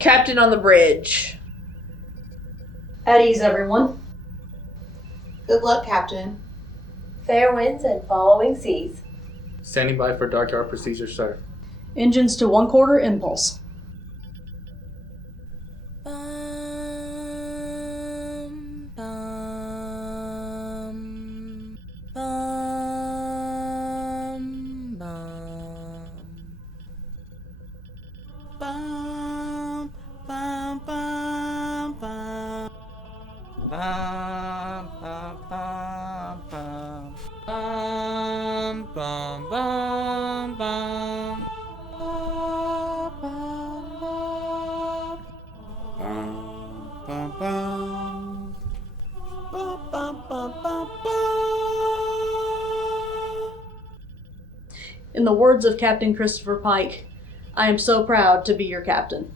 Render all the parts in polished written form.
Captain on the bridge. At ease, everyone. Good luck, Captain. Fair winds and following seas. Standing by for dark yard procedure, sir. Engines to 1/4 impulse. Bum, bum, bum, bum. Bum, bum, bum, bum. Bum, bum, bum, bum. Bum, bum, bum, bum. Bum, bum, bum. Bum, bum, bum, bum, bum. In the words of Captain Christopher Pike, I am so proud to be your captain.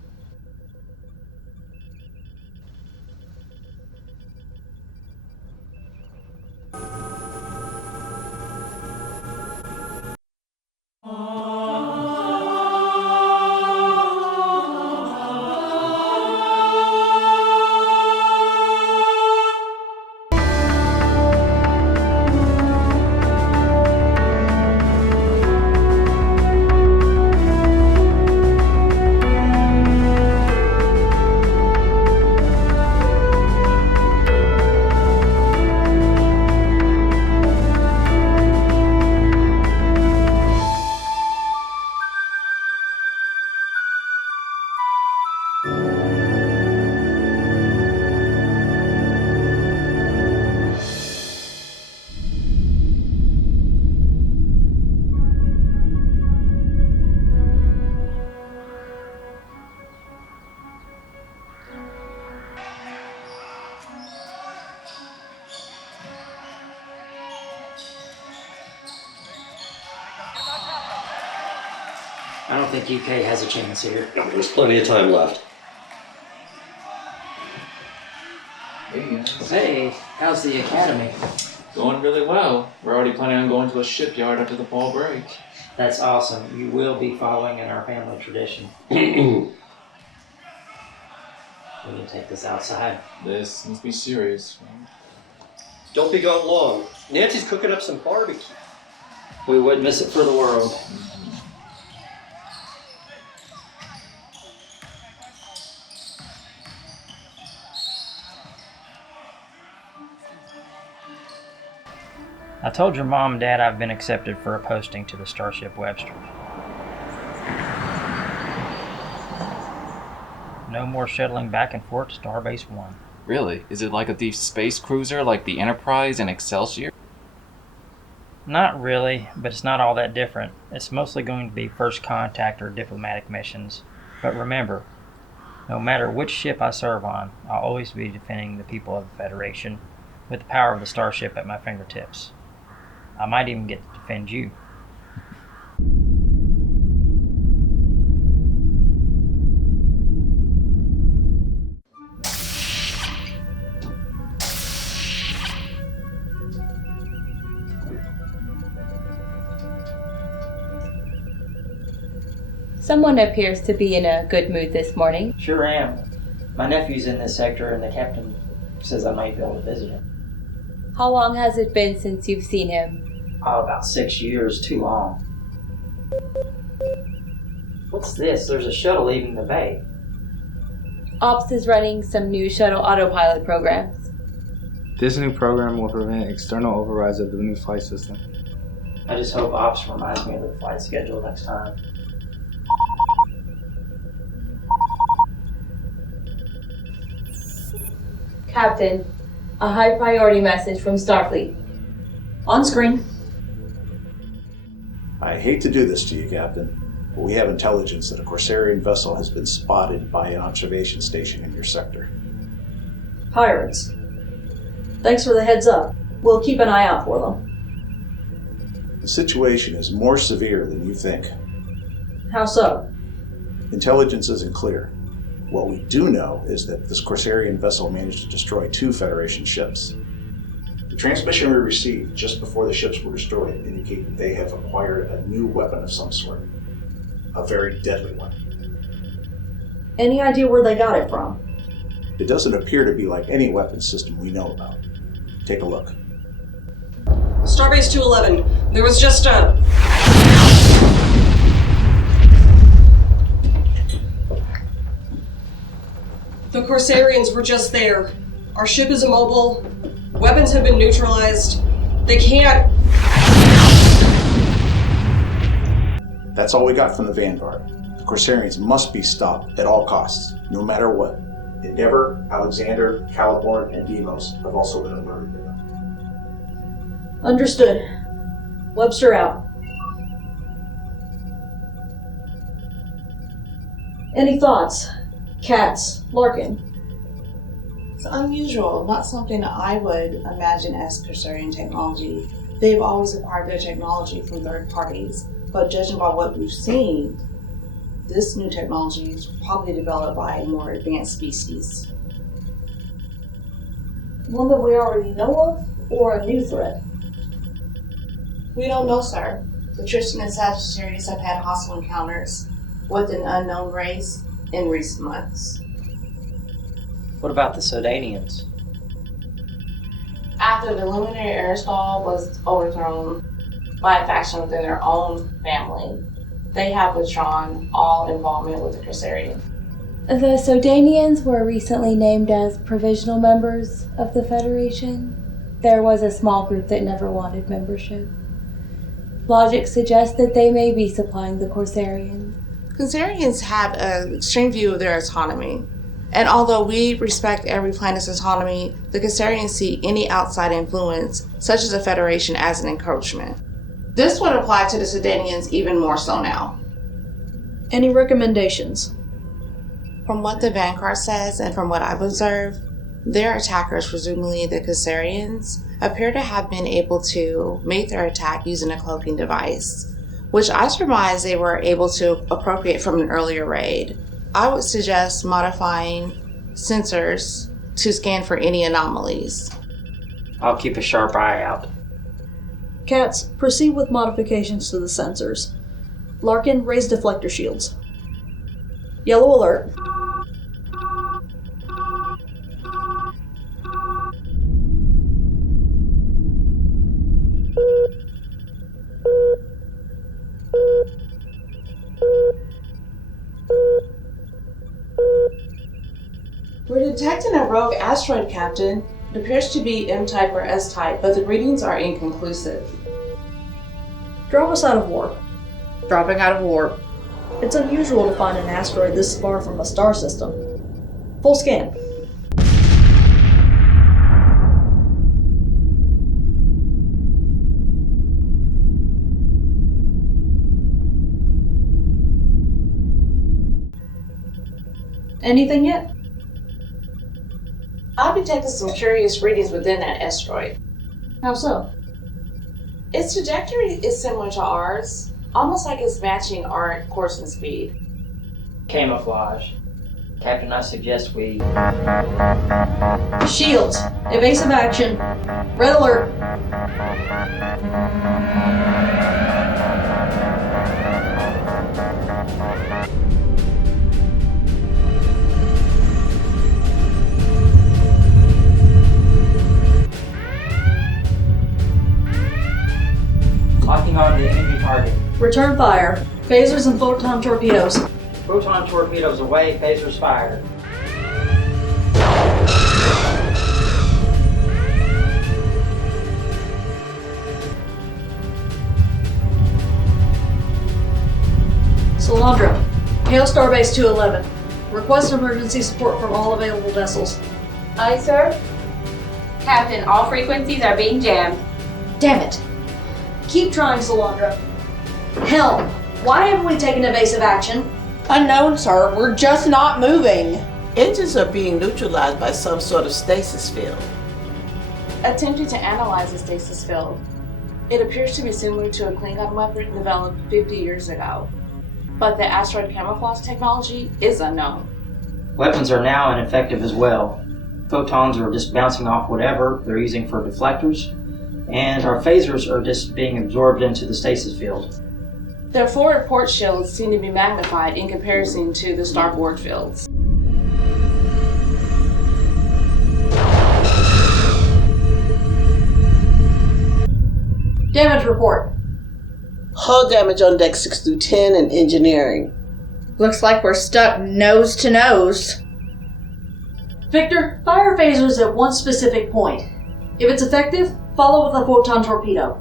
I don't think UK has a chance here. No, there's plenty of time left. Hey guys. Hey, how's the academy? Going really well. We're already planning on going to a shipyard after the fall break. That's awesome. You will be following in our family tradition. We can take this outside. This must be serious. Don't be gone long. Nancy's cooking up some barbecue. We wouldn't miss it for the world. I told your mom and dad I've been accepted for a posting to the Starship Webster. No more shuttling back and forth to Starbase 1. Really? Is it like a deep space cruiser like the Enterprise and Excelsior? Not really, but it's not all that different. It's mostly going to be first contact or diplomatic missions. But remember, no matter which ship I serve on, I'll always be defending the people of the Federation with the power of the Starship at my fingertips. I might even get to defend you. Someone appears to be in a good mood this morning. Sure am. My nephew's in this sector and the captain says I might be able to visit him. How long has it been since you've seen him? Oh, about 6 years, too long. What's this? There's a shuttle leaving the bay. Ops is running some new shuttle autopilot programs. This new program will prevent external overrides of the new flight system. I just hope Ops reminds me of the flight schedule next time. Captain, a high priority message from Starfleet. On screen. I hate to do this to you, Captain, but we have intelligence that a Corsarian vessel has been spotted by an observation station in your sector. Pirates. Thanks for the heads up. We'll keep an eye out for them. The situation is more severe than you think. How so? Intelligence isn't clear. What we do know is that this Corsarian vessel managed to destroy 2 Federation ships. The transmission we received just before the ships were destroyed indicate that they have acquired a new weapon of some sort. A very deadly one. Any idea where they got it from? It doesn't appear to be like any weapons system we know about. Take a look. Starbase 211, there was just a... The Corsarians were just there. Our ship is immobile. Weapons have been neutralized. They can't... That's all we got from the Vanguard. The Corsarians must be stopped at all costs, no matter what. Endeavor, Alexander, Caliborn, and Demos have also been alerted to them. Understood. Webster out. Any thoughts? Katz, Larkin. It's unusual, not something that I would imagine as Corsarian technology. They've always acquired their technology from third parties, but judging by what we've seen, this new technology is probably developed by a more advanced species. One that we already know of, or a new threat? We don't know, sir. The Tristan and Sagittarius have had hostile encounters with an unknown race in recent months. What about the Sodanians? After the luminary aerosol was overthrown by a faction within their own family, they have withdrawn all involvement with the Corsarian. The Sodanians were recently named as provisional members of the Federation. There was a small group that never wanted membership. Logic suggests that they may be supplying the Corsarians. Corsarians have an extreme view of their autonomy. And although we respect every planet's autonomy, the Corsarians see any outside influence, such as the Federation, as an encroachment. This would apply to the Sodanians even more so now. Any recommendations? From what the Vanguard says and from what I've observed, their attackers, presumably the Corsarians, appear to have been able to make their attack using a cloaking device, which I surmise they were able to appropriate from an earlier raid. I would suggest modifying sensors to scan for any anomalies. I'll keep a sharp eye out. Katz, proceed with modifications to the sensors. Larkin, raise deflector shields. Yellow alert. We're detecting a rogue asteroid, Captain. It appears to be M-type or S-type, but the readings are inconclusive. Drop us out of warp. Dropping out of warp. It's unusual to find an asteroid this far from a star system. Full scan. Anything yet? I've detected some curious readings within that asteroid. How so? Its trajectory is similar to ours, almost like it's matching our course and speed. Camouflage. Captain, I suggest we... Shields. Evasive action. Red alert. Locking on the enemy target. Return fire. Phasers and photon torpedoes. Photon torpedoes away, phasers fired. Solandra. Hail Starbase 211. Request emergency support from all available vessels. Aye, sir. Captain, all frequencies are being jammed. Damn it. Keep trying, Solandra. Helm, why haven't we taken evasive action? Unknown, sir. We're just not moving. Engines are being neutralized by some sort of stasis field. Attempting to analyze the stasis field. It appears to be similar to a Klingon weapon developed 50 years ago. But the asteroid camouflage technology is unknown. Weapons are now ineffective as well. Photons are just bouncing off whatever they're using for deflectors, and our phasers are just being absorbed into the stasis field. Their forward port shields seem to be magnified in comparison to the starboard fields. Damage report. Hull damage on deck 6 through 10 and engineering. Looks like we're stuck nose to nose. Victor, fire phasers at one specific point. If it's effective, follow with a photon torpedo.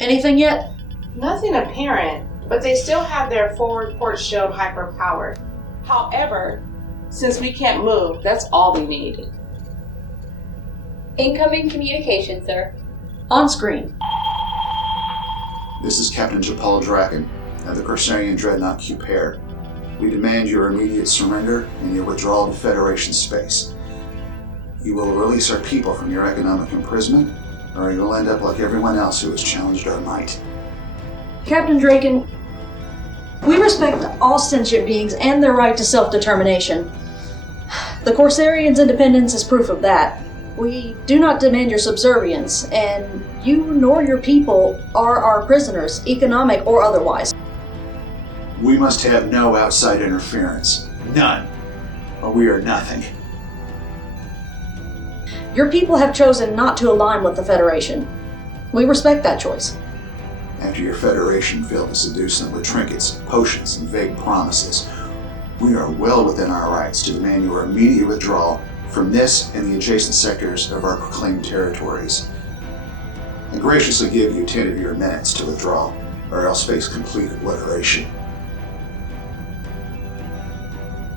Anything yet? Nothing apparent, but they still have their forward port shield hyperpowered. However, since we can't move, that's all we need. Incoming communication, sir. On screen. This is Captain Japal Draken of the Corsarian Dreadnought Q-Pair. We demand your immediate surrender and your withdrawal to Federation space. You will release our people from your economic imprisonment, or you'll end up like everyone else who has challenged our might. Captain Draken, we respect all sentient beings and their right to self-determination. The Corsarians' independence is proof of that. We do not demand your subservience, and you nor your people are our prisoners, economic or otherwise. We must have no outside interference. None. Or we are nothing. Your people have chosen not to align with the Federation. We respect that choice. After your Federation failed to seduce them with trinkets, potions, and vague promises, we are well within our rights to demand your immediate withdrawal from this and the adjacent sectors of our proclaimed territories, and graciously give you 10 of your minutes to withdraw, or else face complete obliteration.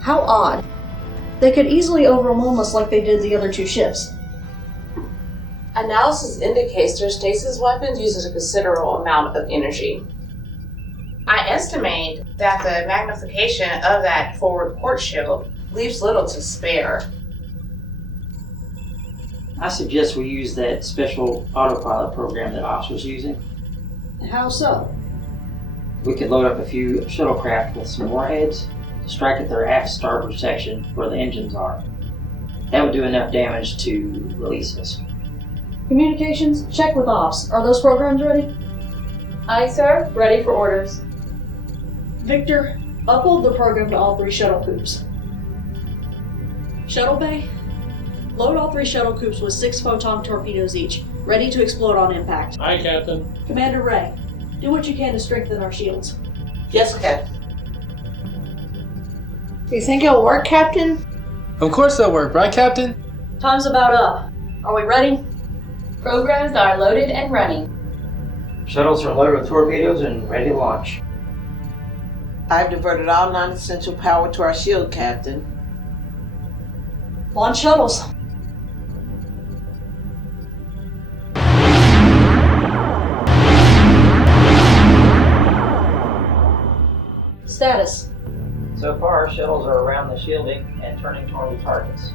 How odd. They could easily overwhelm us like they did the other two ships. Analysis indicates their stasis weapons uses a considerable amount of energy. I estimate that the magnification of that forward port shield leaves little to spare. I suggest we use that special autopilot program that Officer's using. How so? We could load up a few shuttlecraft with some warheads, strike at their aft starboard section where the engines are. That would do enough damage to release us. Communications, check with Ops. Are those programs ready? Aye, sir. Ready for orders. Victor, upload the program to all 3 shuttle coops. Shuttle bay? Load all 3 shuttle coops with 6 photon torpedoes each, ready to explode on impact. Aye, Captain. Commander Ray, do what you can to strengthen our shields. Yes, Captain. Do you think it'll work, Captain? Of course it'll work, right, Captain? Time's about up. Are we ready? Programs are loaded and running. Shuttles are loaded with torpedoes and ready to launch. I've diverted all non-essential power to our shield, Captain. Launch shuttles. Status. So far, shuttles are around the shielding and turning toward the targets.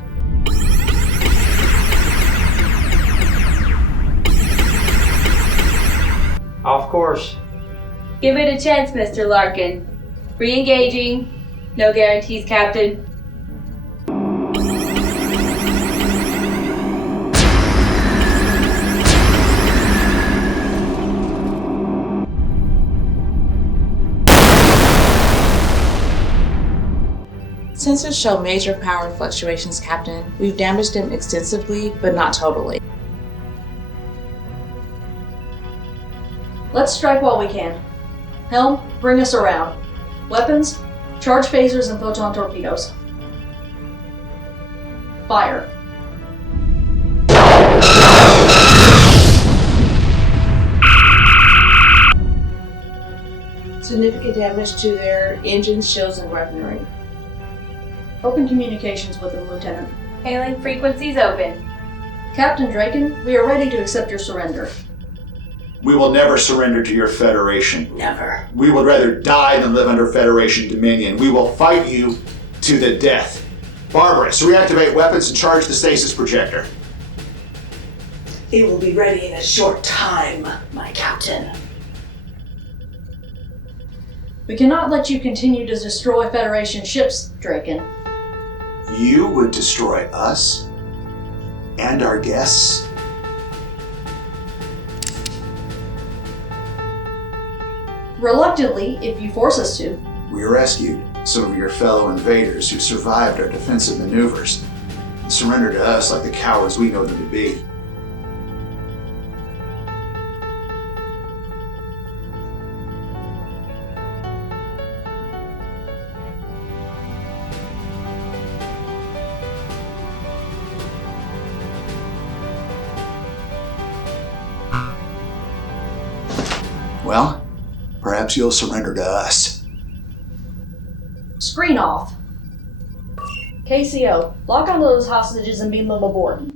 Off course. Give it a chance, Mr. Larkin. Re-engaging. No guarantees, Captain. Sensors show major power fluctuations, Captain. We've damaged them extensively, but not totally. Let's strike while we can. Helm, bring us around. Weapons, charge phasers and photon torpedoes. Fire. Significant damage to their engines, shields, and weaponry. Open communications with them, Lieutenant. Hailing frequencies open. Captain Draken, we are ready to accept your surrender. We will never surrender to your Federation. Never. We would rather die than live under Federation dominion. We will fight you to the death. Barbaris, reactivate weapons and charge the stasis projector. It will be ready in a short time, my captain. We cannot let you continue to destroy Federation ships, Draken. You would destroy us? And our guests? Reluctantly, if you force us to. We are rescued, Some of your fellow invaders who survived our defensive maneuvers and surrendered to us like the cowards we know them to be. Well, perhaps you'll surrender to us. Screen off. KCO, lock onto those hostages and beam them aboard.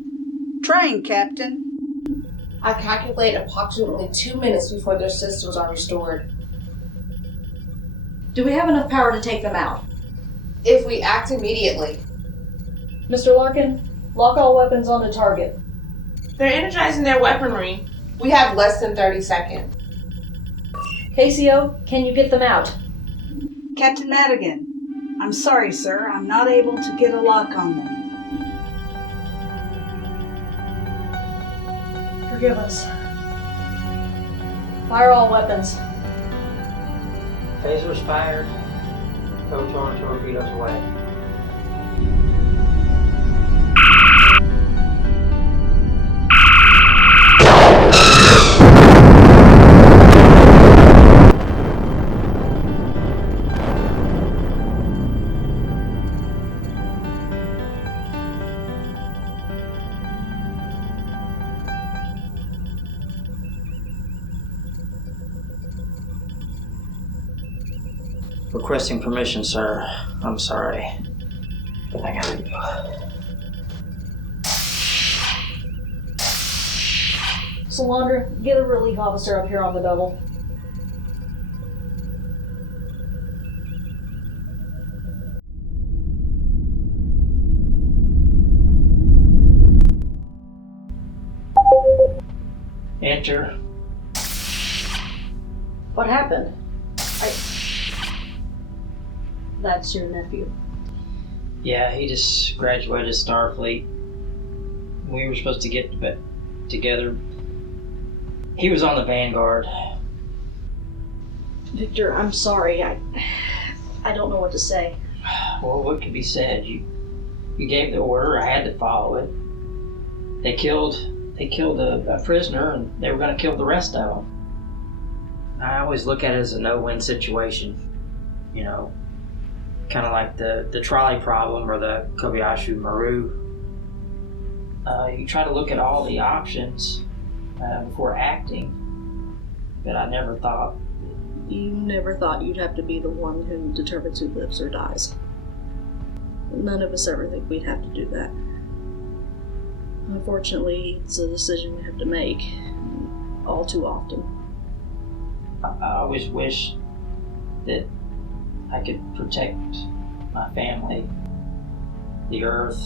Train, Captain. I calculate approximately 2 minutes before their systems are restored. Do we have enough power to take them out? If we act immediately. Mr. Larkin, lock all weapons onto target. They're energizing their weaponry. We have less than 30 seconds. KCO, can you get them out? Captain Madigan, I'm sorry, sir. I'm not able to get a lock on them. Forgive us. Fire all weapons. Phasers fired. Photon torpedoes away. Requesting permission, sir. I'm sorry. But I gotta go. Solandra, get a relief officer up here on the double. Enter. What happened? That's your nephew. Yeah, he just graduated Starfleet. We were supposed to get together. He was on the Vanguard. Victor, I'm sorry. I don't know what to say. Well, what could be said? You gave the order. I had to follow it. They killed a prisoner, and they were going to kill the rest of them. I always look at it as a no-win situation. You know, kind of like the trolley problem or the Kobayashi Maru. You try to look at all the options before acting, but I never thought. You never thought you'd have to be the one who determines who lives or dies. None of us ever think we'd have to do that. Unfortunately, it's a decision we have to make, all too often. I always wish that I could protect my family, the Earth,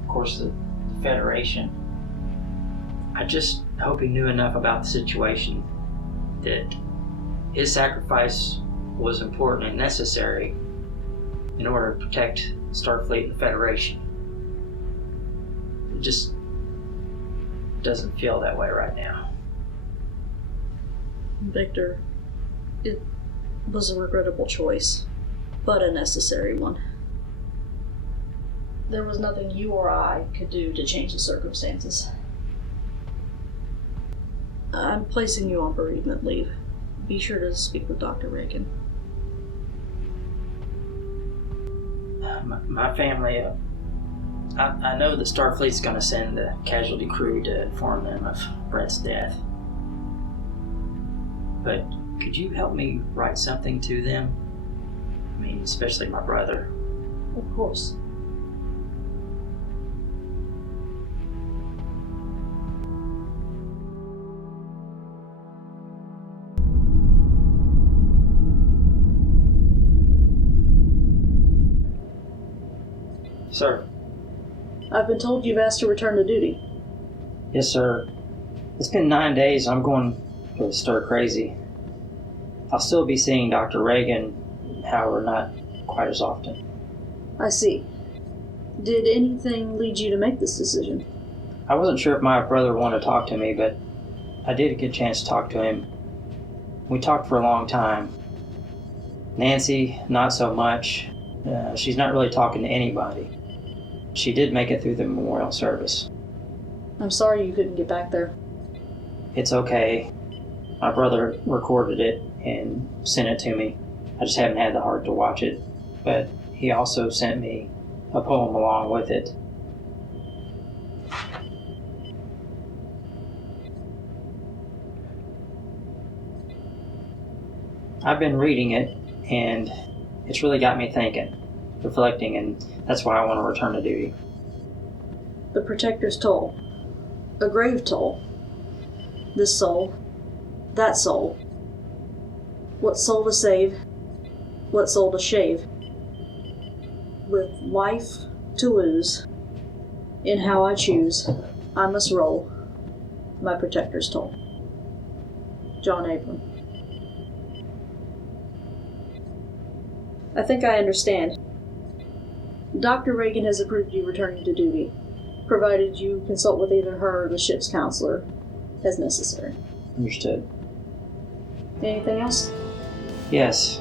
of course the Federation. I just hope he knew enough about the situation that his sacrifice was important and necessary in order to protect Starfleet and the Federation. It just doesn't feel that way right now. Victor, it was a regrettable choice, but a necessary one. There was nothing you or I could do to change the circumstances. I'm placing you on bereavement leave. Be sure to speak with Dr. Reagan. My family, I know that Starfleet's going to send the casualty crew to inform them of Brett's death. But could you help me write something to them? I mean, especially my brother. Of course. Sir. I've been told you've asked to return to duty. Yes, sir. It's been 9 days. I'm going to stir crazy. I'll still be seeing Dr. Reagan, however, not quite as often. I see. Did anything lead you to make this decision? I wasn't sure if my brother wanted to talk to me, but I did get a chance to talk to him. We talked for a long time. Nancy, not so much. She's not really talking to anybody. She did make it through the memorial service. I'm sorry you couldn't get back there. It's okay. My brother recorded it and sent it to me. I just haven't had the heart to watch it. But he also sent me a poem along with it. I've been reading it, and it's really got me thinking, reflecting, and that's why I want to return to duty. The Protector's toll. A grave toll. This soul. That soul. What soul to save? What soul to shave? With life to lose, in how I choose, I must roll my Protector's toll. John Abram. I think I understand. Dr. Reagan has approved you returning to duty, provided you consult with either her or the ship's counselor as necessary. Understood. Anything else? Yes.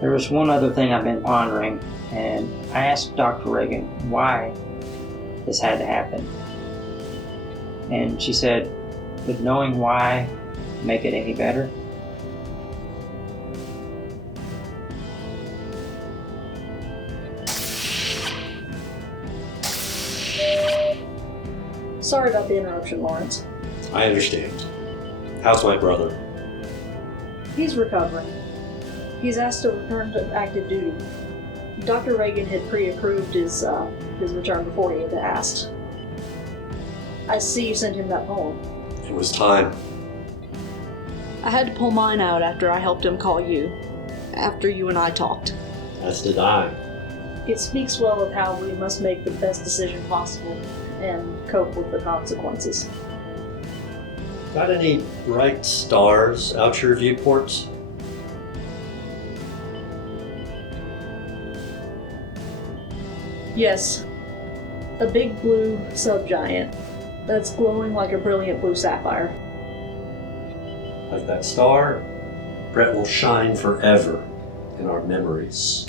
There was one other thing I've been pondering, and I asked Dr. Reagan why this had to happen. And she said, would knowing why make it any better? Sorry about the interruption, Lawrence. I understand. How's my brother? He's recovering. He's asked to return to active duty. Dr. Reagan had pre-approved his return before he had asked. I see you sent him that poem. It was time. I had to pull mine out after I helped him call you. After you and I talked. As did I. It speaks well of how we must make the best decision possible and cope with the consequences. Got any bright stars out your viewports? Yes. A big blue subgiant that's glowing like a brilliant blue sapphire. Like that star, Brett will shine forever in our memories.